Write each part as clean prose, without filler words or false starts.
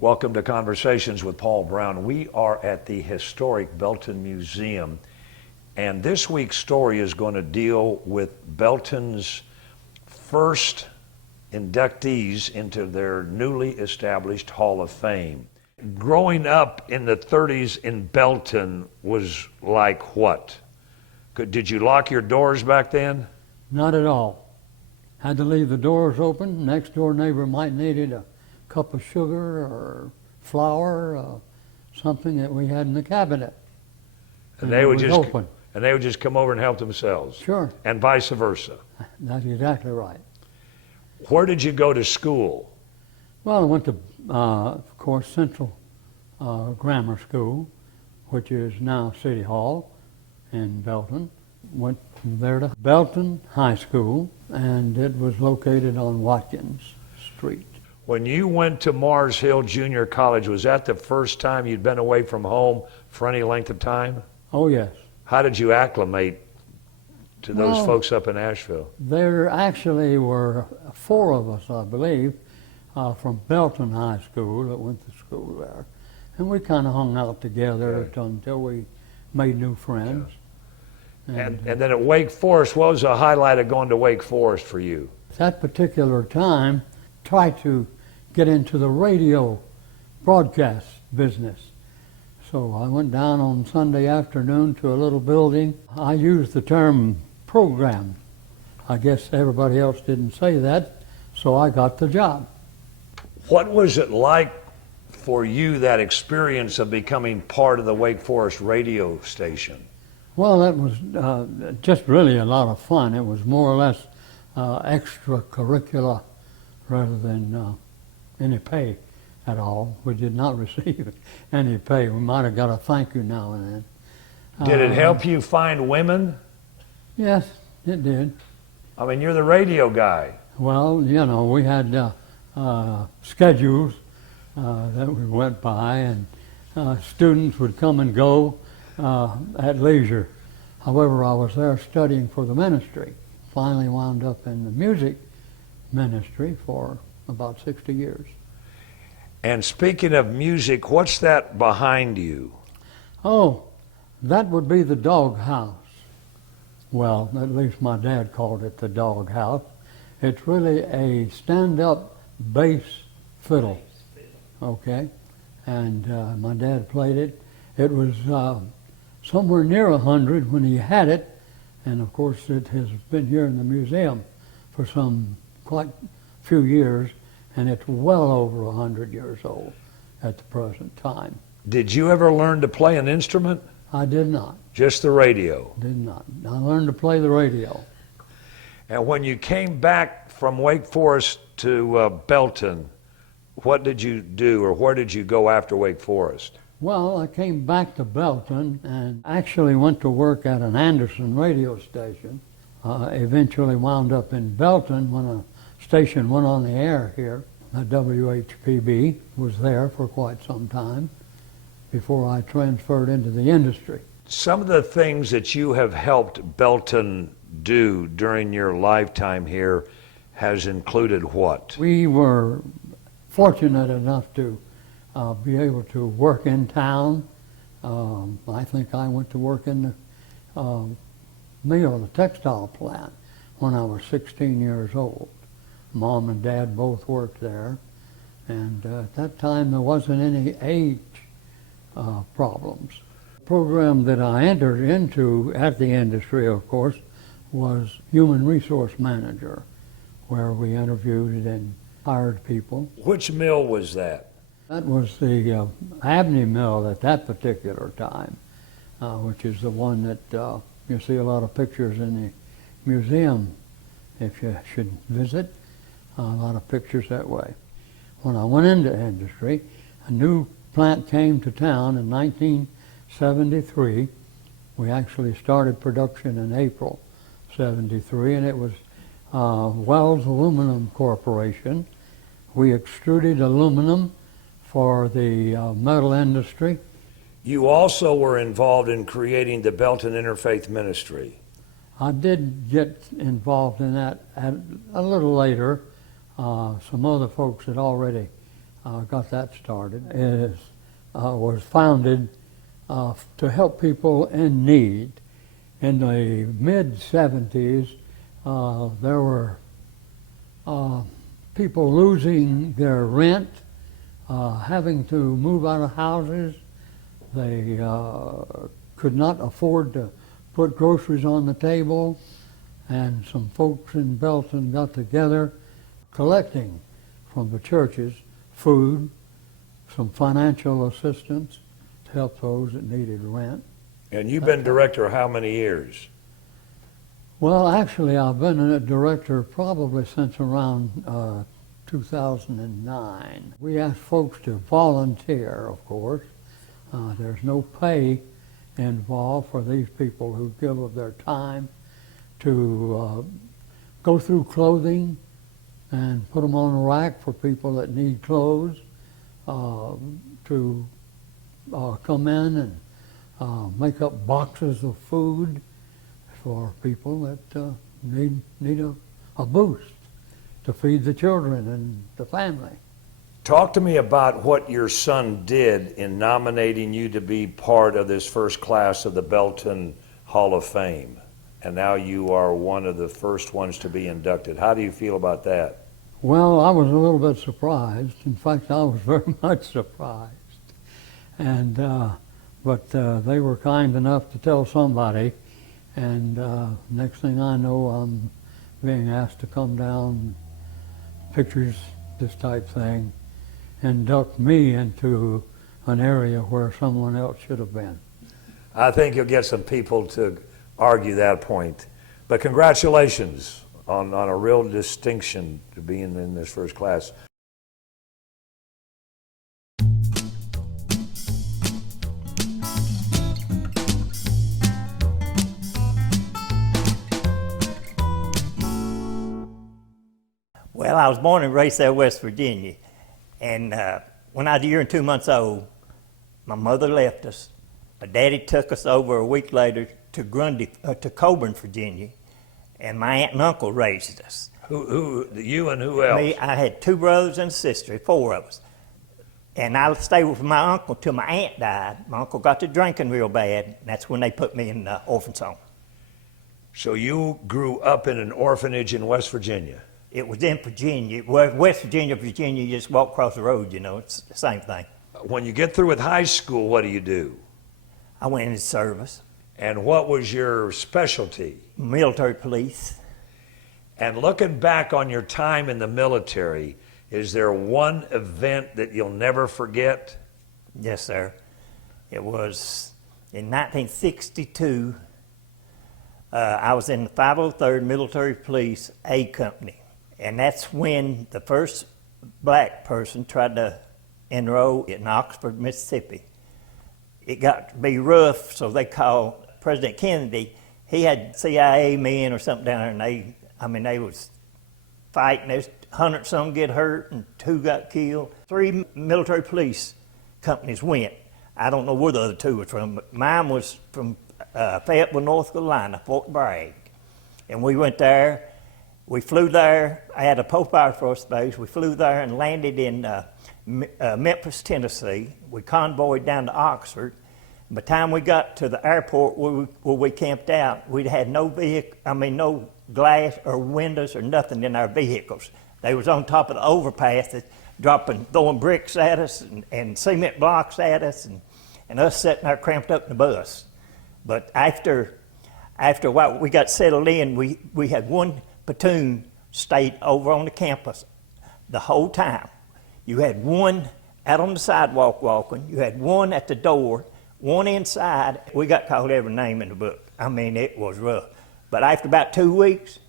Welcome to Conversations with Paul Brown. We are at the historic Belton Museum, and this week's story is going to deal with Belton's first inductees into their newly established Hall of Fame. Growing up in the 30s in Belton was like what? Did you lock your doors back then? Not at all. Had to leave the doors open. Next door neighbor might needed a cup of sugar or flour, something that we had in the cabinet. And they would just come over and help themselves. Sure. And vice versa. That's exactly right. Where did you go to school? Well, I went to, of course, Central Grammar School, which is now City Hall in Belton. Went from there to Belton High School, and it was located on Watkins Street. When you went to Mars Hill Junior College, was that the first time you'd been away from home for any length of time? Oh, yes. How did you acclimate to those folks up in Asheville? There actually were 4 of us, I believe, from Belton High School that went to school there. And we kind of hung out together until we made new friends. Yeah. And then at Wake Forest, what was the highlight of going to Wake Forest for you? At that particular time, tried to get into the radio broadcast business. So I went down on Sunday afternoon to a little building. I used the term program. I guess everybody else didn't say that, so I got the job. What was it like for you, that experience of becoming part of the Wake Forest radio station? Well, that was just really a lot of fun. It was more or less extracurricular rather than any pay at all. We did not receive any pay. We might have got a thank you now and then. Did it help you find women? Yes, it did. I mean, you're the radio guy. Well, you know, we had schedules that we went by, and students would come and go at leisure. However, I was there studying for the ministry. Finally wound up in the music ministry for about 60 years. And speaking of music, what's that behind you? Oh, that would be the dog house. Well, at least my dad called it the dog house. It's really a stand-up bass fiddle, okay? And my dad played it. It was somewhere near 100 when he had it, and of course it has been here in the museum for some quite few years, and it's well over 100 years old at the present time. Did you ever learn to play an instrument? I did not. Just the radio? Did not. I learned to play the radio. And when you came back from Wake Forest to Belton, what did you do, or where did you go after Wake Forest? Well, I came back to Belton and actually went to work at an Anderson radio station. Eventually wound up in Belton when a station went on the air here. WHPB was there for quite some time before I transferred into the industry. Some of the things that you have helped Belton do during your lifetime here has included what? We were fortunate enough to be able to work in town. I think I went to work in the the textile plant when I was 16 years old. Mom and Dad both worked there, and at that time there wasn't any age problems. The program that I entered into at the industry, of course, was human resource manager, where we interviewed and hired people. Which mill was that? That was the Abney Mill at that particular time, which is the one that you see a lot of pictures in the museum if you should visit. A lot of pictures that way. When I went into industry, a new plant came to town in 1973. We actually started production in April '73, and it was Wells Aluminum Corporation. We extruded aluminum for the metal industry. You also were involved in creating the Belton Interfaith Ministry. I did get involved in that a little later. Some other folks had already got that started. It was founded to help people in need. In the mid-'70s, there were people losing their rent, having to move out of houses. They could not afford to put groceries on the table, and some folks in Belton got together collecting from the churches food, some financial assistance to help those that needed rent. And you've been director how many years? Well, actually, I've been a director probably since around 2009. We asked folks to volunteer, of course. There's no pay involved for these people who give of their time to go through clothing and put them on a rack for people that need clothes, to come in and make up boxes of food for people that need a boost to feed the children and the family. Talk to me about what your son did in nominating you to be part of this first class of the Belton Hall of Fame. And now you are one of the first ones to be inducted. How do you feel about that? Well, I was a little bit surprised. In fact, I was very much surprised. And but they were kind enough to tell somebody, and next thing I know, I'm being asked to come down, pictures, this type thing, induct me into an area where someone else should have been. I think you'll get some people to argue that point. But congratulations on a real distinction to being in this first class. Well, I was born and raised there, West Virginia. And when I was a year and 2 months old, my mother left us. My daddy took us over a week later to Coburn, Virginia, and my aunt and uncle raised us. Who you and who else? Me, I had 2 brothers and a sister, 4 of us. And I stayed with my uncle till my aunt died. My uncle got to drinking real bad, and that's when they put me in the orphan's home. So you grew up in an orphanage in West Virginia? It was in Virginia. Well, West Virginia, Virginia, you just walk across the road, you know, it's the same thing. When you get through with high school, what do? I went into service. And what was your specialty? Military police. And looking back on your time in the military, is there one event that you'll never forget? Yes, sir. It was in 1962. I was in the 503rd Military Police A Company. And that's when the first black person tried to enroll in Oxford, Mississippi. It got to be rough, so they called President Kennedy. He had CIA men or something down there, and they was fighting. There's 100 some get hurt and 2 got killed. 3 military police companies went. I don't know where the other 2 were from, but mine was from Fayetteville, North Carolina, Fort Bragg. And we went there. We flew there. I had a Pope Air Force Base. We flew there and landed in Memphis, Tennessee. We convoyed down to Oxford. By the time we got to the airport where we camped out, we'd had no no glass or windows or nothing in our vehicles. They was on top of the overpass, throwing bricks at us and cement blocks at us, and us sitting there cramped up in the bus. But after a while, we got settled in. We had one platoon stayed over on the campus the whole time. You had one out on the sidewalk walking. You had one at the door, one inside. We got called every name in the book. It was rough. But after about 2 weeks,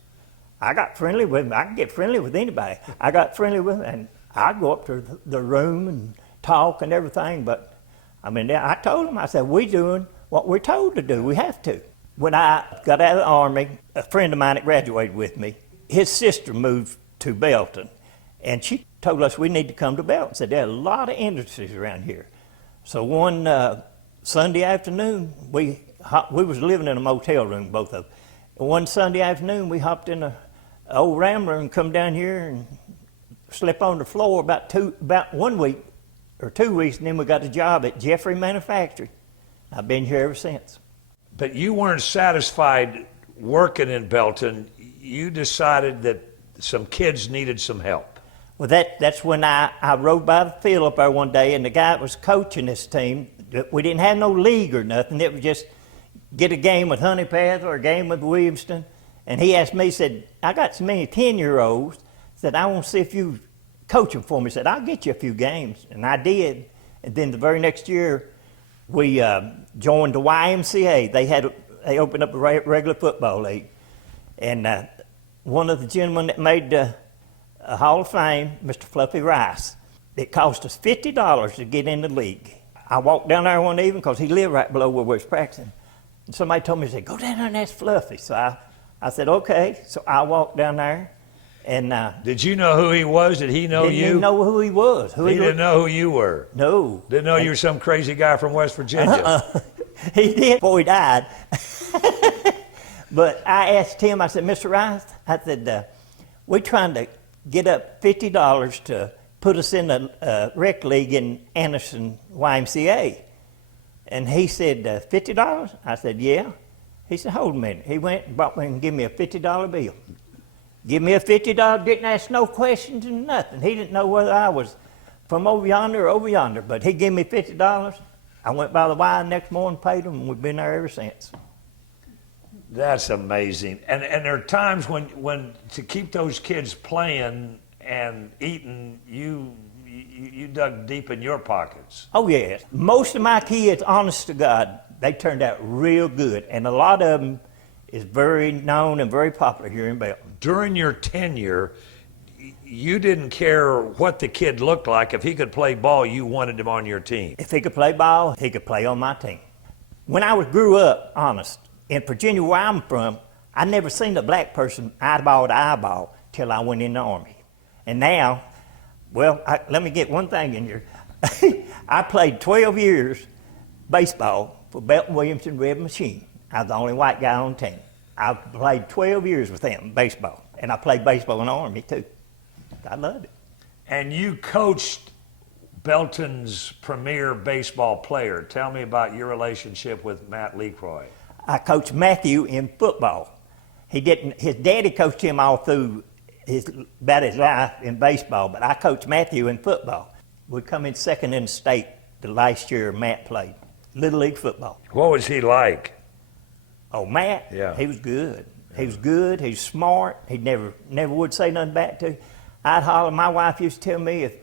I got friendly with them. I can get friendly with anybody. I got friendly with them, and I'd go up to the room and talk and everything. But I told them, I said, we doing what we're told to do. We have to. When I got out of the Army, a friend of mine that graduated with me, his sister moved to Belton, and she told us we need to come to Belton. Said there are a lot of industries around here. So one Sunday afternoon, we was living in a motel room, both of them. And one Sunday afternoon, we hopped in an old Rambler and come down here and slept on the floor about 1 week or 2 weeks, and then we got a job at Jeffrey Manufacturing. I've been here ever since. But you weren't satisfied working in Belton. You decided that some kids needed some help. Well, that's when I rode by the field up there one day, and the guy that was coaching this team, we didn't have no league or nothing. It was just get a game with Honeypath or a game with Williamston. And he asked me, he said, I got so many 10-year-olds, said, I want to see if you coach them for me. He said, I'll get you a few games. And I did. And then the very next year, we joined the YMCA. They opened up a regular football league. And one of the gentlemen that made the Hall of Fame, Mr. Fluffy Rice, it cost us $50 to get in the league. I walked down there one evening because he lived right below where we was practicing. And somebody told me, they said, go down there and ask Fluffy. So I said, okay. So I walked down there. And did you know who he was? Did he know you? Didn't know who he was. He didn't know who you were? No. Didn't know you were some crazy guy from West Virginia? He did before he died. But I asked him, I said, Mr. Rice, I said, we're trying to get up $50 to put us in a rec league in Anderson YMCA. And he said, $50? I said, yeah. He said, hold a minute. He went and brought me and gave me a $50 bill. Give me a $50, didn't ask no questions and nothing. He didn't know whether I was from over yonder or over yonder, but he gave me $50. I went by the Y the next morning, paid him, and we've been there ever since. That's amazing. And there are times when to keep those kids playing and eating, you dug deep in your pockets. Oh, yes. Most of my kids, honest to God, they turned out real good, and a lot of them is very known and very popular here in Belton. During your tenure, you didn't care what the kid looked like. If he could play ball, you wanted him on your team. If he could play ball, he could play on my team. When I grew up, honest, in Virginia where I'm from, I never seen a black person eyeball to eyeball till I went in the Army. And now, well, let me get one thing in here. I played 12 years baseball for Belton Williamson Red Machine. I was the only white guy on the team. I played 12 years with them, baseball. And I played baseball in the Army, too. I loved it. And you coached Belton's premier baseball player. Tell me about your relationship with Matt Leacroy. I coached Matthew in football. His daddy coached him all through about his life in baseball, but I coached Matthew in football. We come in second in the state the last year Matt played, Little League football. What was he like? Oh, Matt? Yeah. He was good. He was good. He was smart. He never would say nothing back to you. I'd holler. My wife used to tell me, if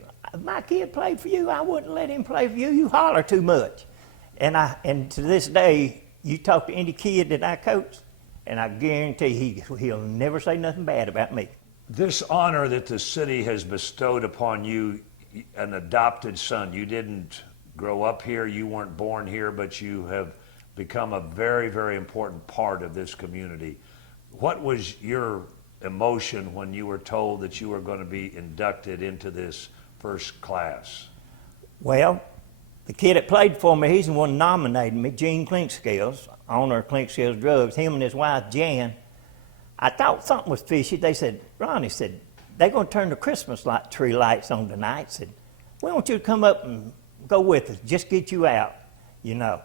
my kid played for you, I wouldn't let him play for you. You holler too much. And to this day, you talk to any kid that I coach, and I guarantee he'll never say nothing bad about me. This honor that the city has bestowed upon you, an adopted son, you didn't grow up here, you weren't born here, but you have become a very, very important part of this community. What was your emotion when you were told that you were going to be inducted into this first class? Well, the kid that played for me, he's the one nominated me, Gene Clinkscales, owner of Clinkscales Drugs, him and his wife, Jan. I thought something was fishy. They said, Ronnie said, they're going to turn the Christmas tree lights on tonight. Said, we want you to come up and go with us, just get you out, you know.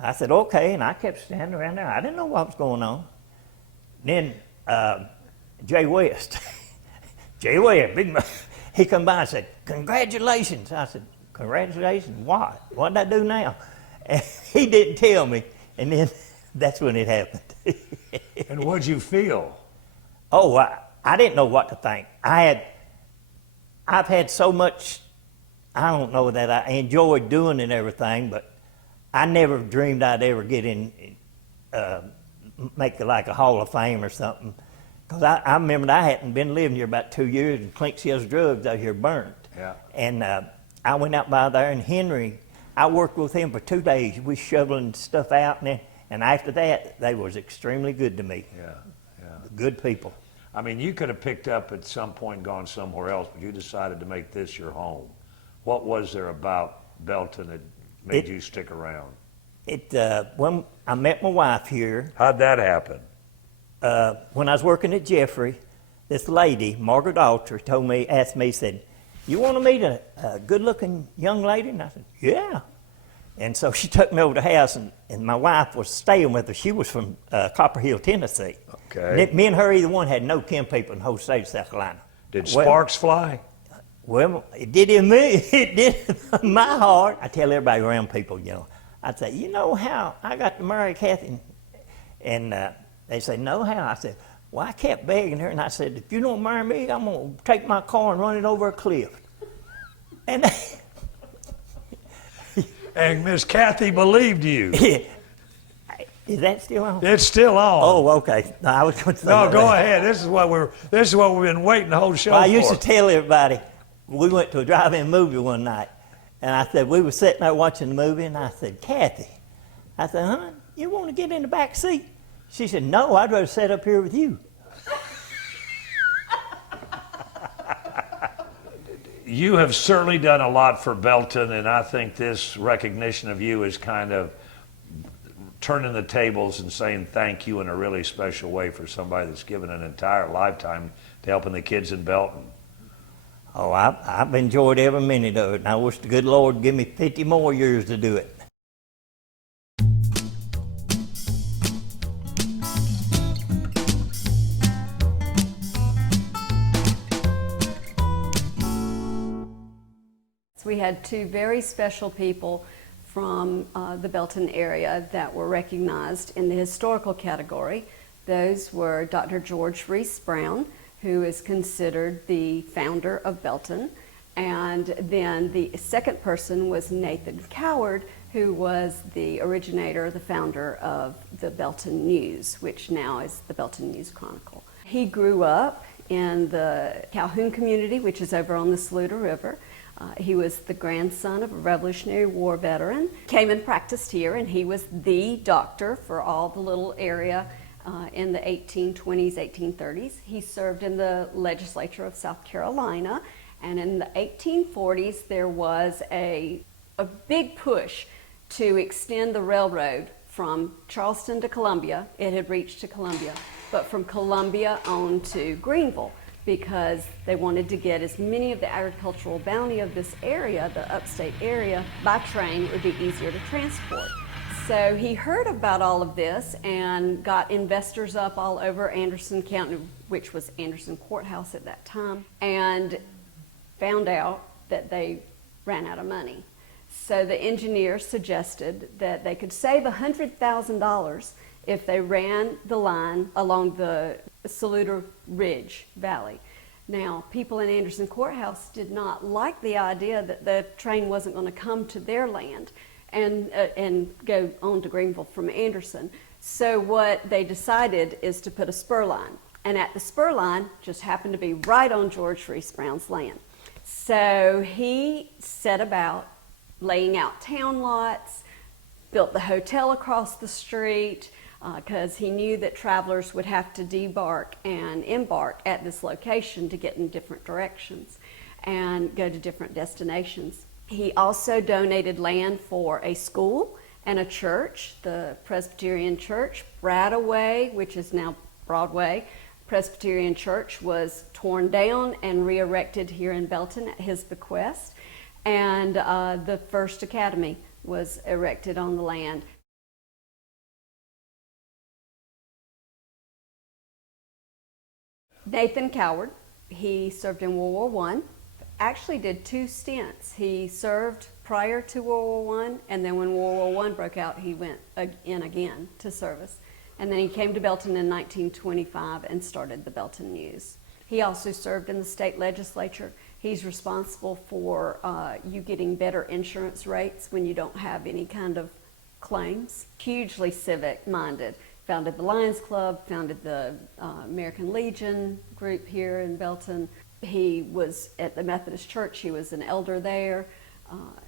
I said, okay, and I kept standing around there. I didn't know what was going on. Then Jay West, big man, he come by and said, congratulations. I said, congratulations, what? What did I do now? And he didn't tell me, and then that's when it happened. And what'd you feel? Oh, I didn't know what to think. I've had so much, I don't know that I enjoyed doing and everything, but I never dreamed I'd ever get in, make like a Hall of Fame or something. Because I remember I hadn't been living here about 2 years, and Clinkscales Drugs out here burnt. Yeah. And I went out by there, and Henry, I worked with him for 2 days. We shoveling stuff out, and after that, they was extremely good to me. Yeah. Good people. I mean, you could have picked up at some point and gone somewhere else, but you decided to make this your home. What was there about Belton that made you stick around? When I met my wife here. How'd that happen? When I was working at Jeffrey, this lady, Margaret Alter, asked me, said, "You want to meet a good-looking young lady?" And I said, "Yeah." And so she took me over to the house, and my wife was staying with her. She was from Copper Hill, Tennessee. Okay. Me and her, either one, had no kin people in the whole state of South Carolina. Did sparks fly? Well, it did in me. It did in my heart. I tell everybody around people, I'd say, "You know how I got to marry Kathy?" And they say, "No, how?" I said, "Well, I kept begging her, and I said, if you don't marry me, I'm going to take my car and run it over a cliff." And And Miss Kathy believed you. is that still on? It's still on. Oh, okay. No, I was going to say No, that. go ahead. This is what we've been waiting the whole show Well, I for. used to tell everybody, we went to a drive-in movie one night, and I said, we were sitting there watching the movie, and I said, "Kathy," I said, "Hon, you want to get in the back seat?" She said, "No, I'd rather sit up here with you." You have certainly done a lot for Belton, and I think this recognition of you is kind of turning the tables and saying thank you in a really special way for somebody that's given an entire lifetime to helping the kids in Belton. Oh, I've enjoyed every minute of it, and I wish the good Lord would give me 50 more years to do it. We had two very special people from the Belton area that were recognized in the historical category. Those were Dr. George Reese Brown, who is considered the founder of Belton, and then the second person was Nathan Coward, who was the originator, the founder of the Belton News, which now is the Belton News Chronicle. He grew up in the Calhoun community, which is over on the Saluda River. He was the grandson of a Revolutionary War veteran, came and practiced here, and he was the doctor for all the little area in the 1820s, 1830s. He served in the legislature of South Carolina, and in the 1840s there was a big push to extend the railroad from Charleston to Columbia. It had reached to Columbia, but from Columbia on to Greenville, because they wanted to get as many of the agricultural bounty of this area, the upstate area, by train. It would be easier to transport. So he heard about all of this and got investors up all over Anderson County, which was Anderson Courthouse at that time, and found out that they ran out of money. So the engineer suggested that they could save $100,000 if they ran the line along the Saluda Ridge Valley. Now, people in Anderson Courthouse did not like the idea that the train wasn't going to come to their land and go on to Greenville from Anderson. So what they decided is to put a spur line. And at the spur line just happened to be right on George Reese Brown's land. So he set about laying out town lots, built the hotel across the street, because he knew that travelers would have to debark and embark at this location to get in different directions and go to different destinations. He also donated land for a school and a church, the Presbyterian Church. Bradaway, which is now Broadway, Presbyterian Church was torn down and re-erected here in Belton at his bequest, and the first academy was erected on the land. Nathan Coward, he served in World War I, actually did 2 stints. He served prior to World War I, and then when World War I broke out, he went in again to service. And then he came to Belton in 1925 and started the Belton News. He also served in the state legislature. He's responsible for you getting better insurance rates when you don't have any kind of claims. Hugely civic-minded. Founded the Lions Club, founded the American Legion group here in Belton. He was at the Methodist Church. He was an elder there.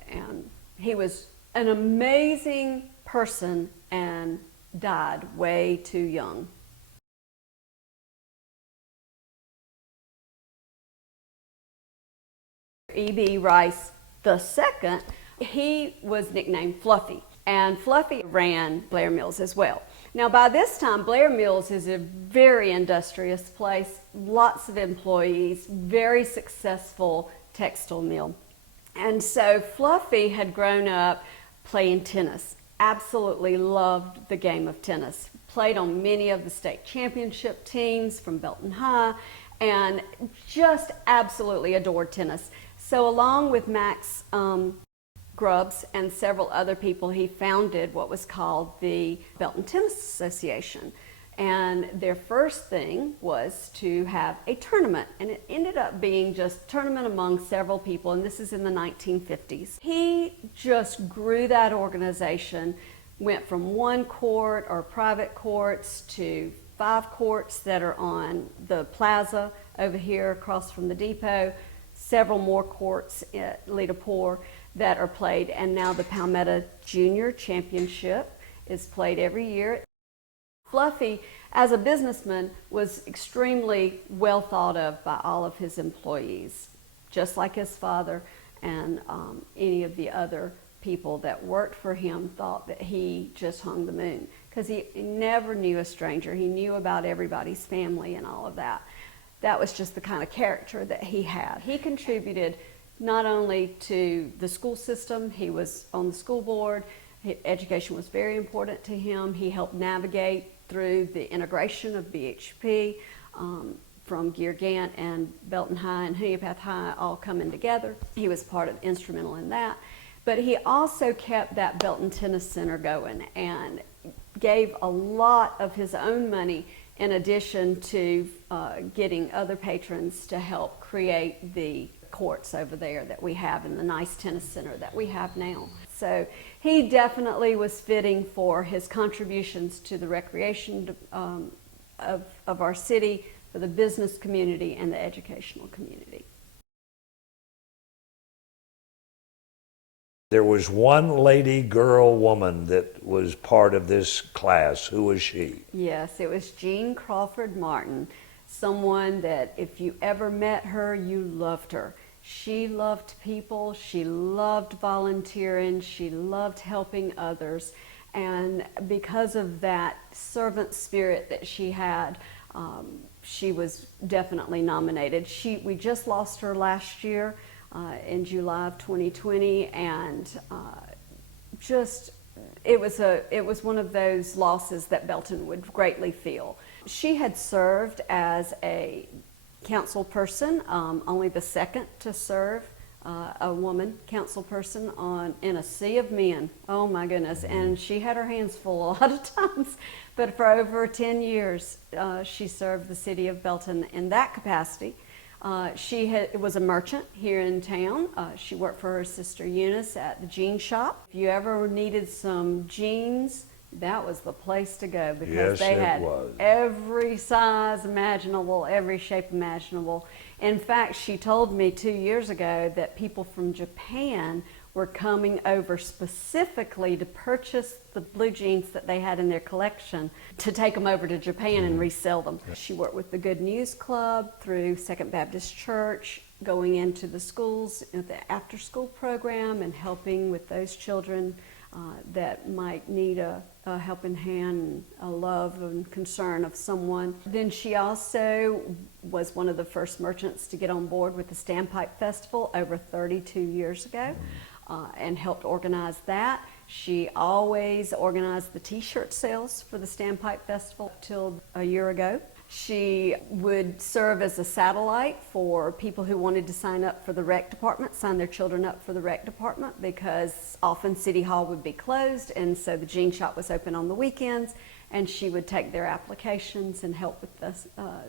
And he was an amazing person and died way too young. E.B. Rice II, he was nicknamed Fluffy. And Fluffy ran Blair Mills as well. Now, by this time, Blair Mills is a very industrious place, lots of employees, very successful textile mill. And so Fluffy had grown up playing tennis, absolutely loved the game of tennis, played on many of the state championship teams from Belton High, and just absolutely adored tennis. So along with Max Grubbs and several other people, he founded what was called the Belton Tennis Association. And their first thing was to have a tournament, and it ended up being just a tournament among several people, and this is in the 1950s. He just grew that organization, went from one court or private courts to 5 courts that are on the plaza over here across from the depot, several more courts at Leetapore that are played, and now the Palmetto Junior Championship is played every year. Fluffy, as a businessman, was extremely well thought of by all of his employees, just like his father and any of the other people that worked for him thought that he just hung the moon, because he never knew a stranger. He knew about everybody's family and all of that. That was just the kind of character that he had. He contributed not only to the school system, he was on the school board, education was very important to him. He helped navigate through the integration of BHP from Gear Gant and Belton High and Homeopath High all coming together. He was instrumental in that. But he also kept that Belton Tennis Center going and gave a lot of his own money in addition to getting other patrons to help create the courts over there that we have in the nice tennis center that we have now. So he definitely was fitting for his contributions to the recreation of our city, for the business community and the educational community. There was one lady, girl, woman that was part of this class. Who was she? Yes, it was Jean Crawford Martin, someone that if you ever met her, you loved her. She loved people, she loved volunteering, she loved helping others, and because of that servant spirit that she had, she was definitely nominated. We just lost her last year in July of 2020, and it was one of those losses that Belton would greatly feel. She had served as a council person, only the second to serve a woman council person in a sea of men. Oh my goodness, and she had her hands full a lot of times, but for over 10 years she served the city of Belton in that capacity. She was a merchant here in town. She worked for her sister Eunice at the jean shop. If you ever needed some jeans, that was the place to go, because they had every size imaginable, every shape imaginable. In fact, she told me 2 years ago that people from Japan were coming over specifically to purchase the blue jeans that they had in their collection to take them over to Japan and resell them. She worked with the Good News Club through Second Baptist Church, going into the schools, the after-school program, and helping with those children that might need a helping hand, a love and concern of someone. Then she also was one of the first merchants to get on board with the Standpipe Festival over 32 years ago, and helped organize that. She always organized the t-shirt sales for the Standpipe Festival till a year ago. She would serve as a satellite for people who wanted to sign up for the rec department, sign their children up for the rec department, because often City Hall would be closed, and so the jean shop was open on the weekends, and she would take their applications and help with the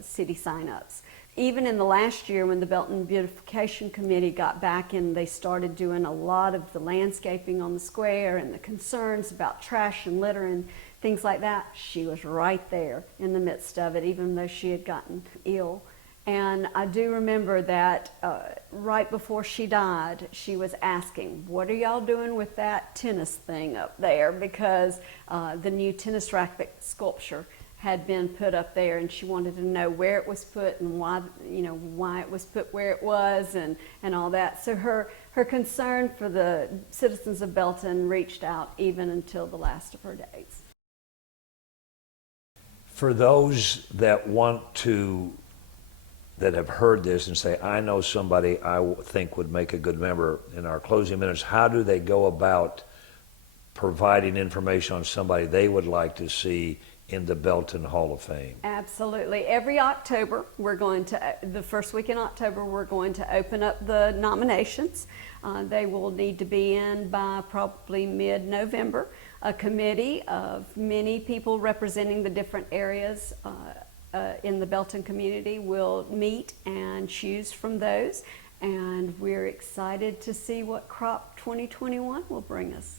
city sign-ups. Even in the last year, when the Belton Beautification Committee got back and they started doing a lot of the landscaping on the square and the concerns about trash and litter and things like that, she was right there in the midst of it, even though she had gotten ill. And I do remember that right before she died, she was asking, what are y'all doing with that tennis thing up there? Because the new tennis racket sculpture had been put up there, and she wanted to know where it was put and why, why it was put where it was, and all that. So her concern for the citizens of Belton reached out even until the last of her days. For those that that have heard this and say, I know somebody I think would make a good member, in our closing minutes, how do they go about providing information on somebody they would like to see in the Belton Hall of Fame? Absolutely. Every October, the first week in October, we're going to open up the nominations. They will need to be in by probably mid-November. A committee of many people representing the different areas in the Belton community will meet and choose from those. And we're excited to see what Crop 2021 will bring us.